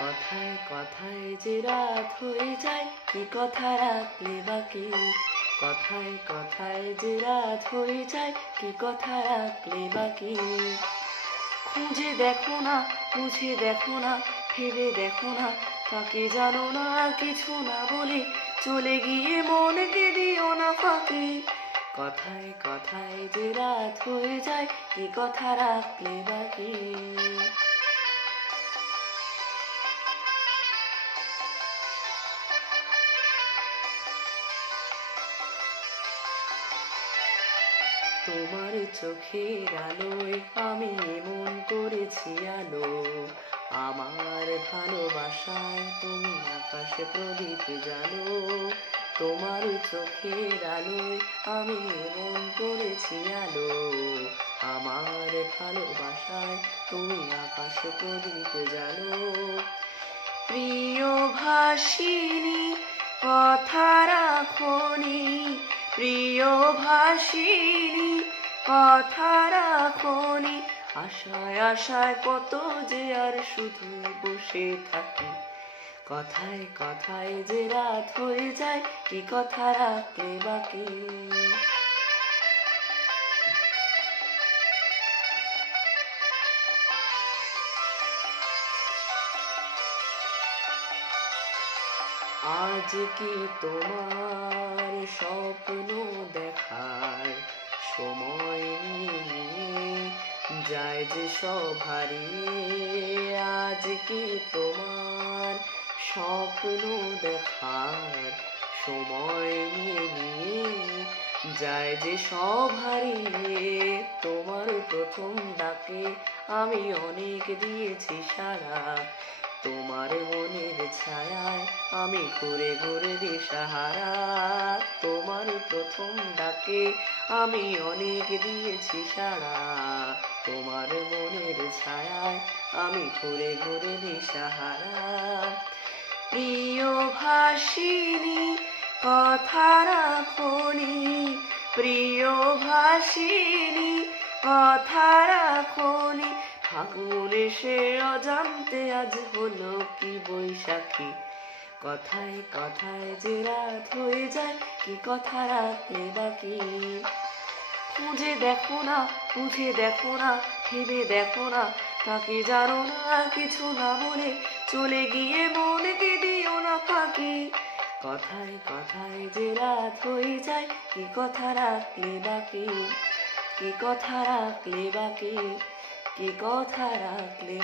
কথায় কথায় যে রাত হয়ে যায়, কি কথা রাখলে বাকি। কথায় কথায় যে রাত হয়ে যায়, কি কথা রাখলে বাকি। খুঁজে দেখো না, বুঝে দেখো না, ভেবে দেখো না, তাকে জানো না, কিছু না বলে চলে গিয়ে মনকে দিও না ফাঁকি। কথায় কথায় যে রাত হয়ে যায়, কি কথা রাখলে বাকি। তোমার চোখের আলোয় আমি এমন করেছি আলো, আমার ভালোবাসায় তুমি আকাশে প্রদীপ জানো। তোমার চোখের আলোয় আমি এমন করেছি আলো, আমার ভালোবাসায় তুমি আকাশে প্রদীপ জানো। প্রিয় ভাসিনী কথা রাখনি, প্রিয় ভাসিনী কথা রাখনি। আশায় আশায় কত যে আর শুধু বসে থাকি। কথায় কথায় যে রাত হয়ে যায়, কি কথা রাখলে বাকি। আজ কি তোমার স্বপ্ন দেখার সময় নিয়ে যায় যে সব হারিয়ে। আজ কি তোমার স্বপ্ন দেখার সময় নিয়ে যায় যে সব হারিয়ে। তোমার প্রথম ডাকে আমি অনেক দিয়েছি সাড়া, তোমার মনের ছায়ায় আমি ঘুরে ঘুরে দিশাহারা। তোমার প্রথম ডাকে আমি অনেক দিয়েছি সাড়া, তোমার মনের ছায়ায় আমি ঘুরে ঘুরে দিশাহারা। প্রিয় ভাসিনী কথা রাখনি, প্রিয় ভাসিনী কথা রাখনি। ফাগুন এসে অজান্তে আজ হলো কি বৈশাখী। কথায় কথায় যে রাত হয়ে যায়, কি কথা রাখলে বাকি। খুঁজে দেখো না, বুঝে দেখো না, ভেবে দেখো না, তাকে জানো না, কিছু না বলে চলে গিয়ে মনকে দিও না ফাঁকি। কথায় কথায় যে রাত হয়ে যায়, কি কথা রাখলে বাকি। কি কথা রাখলে বাকি, কি কথা রাখলে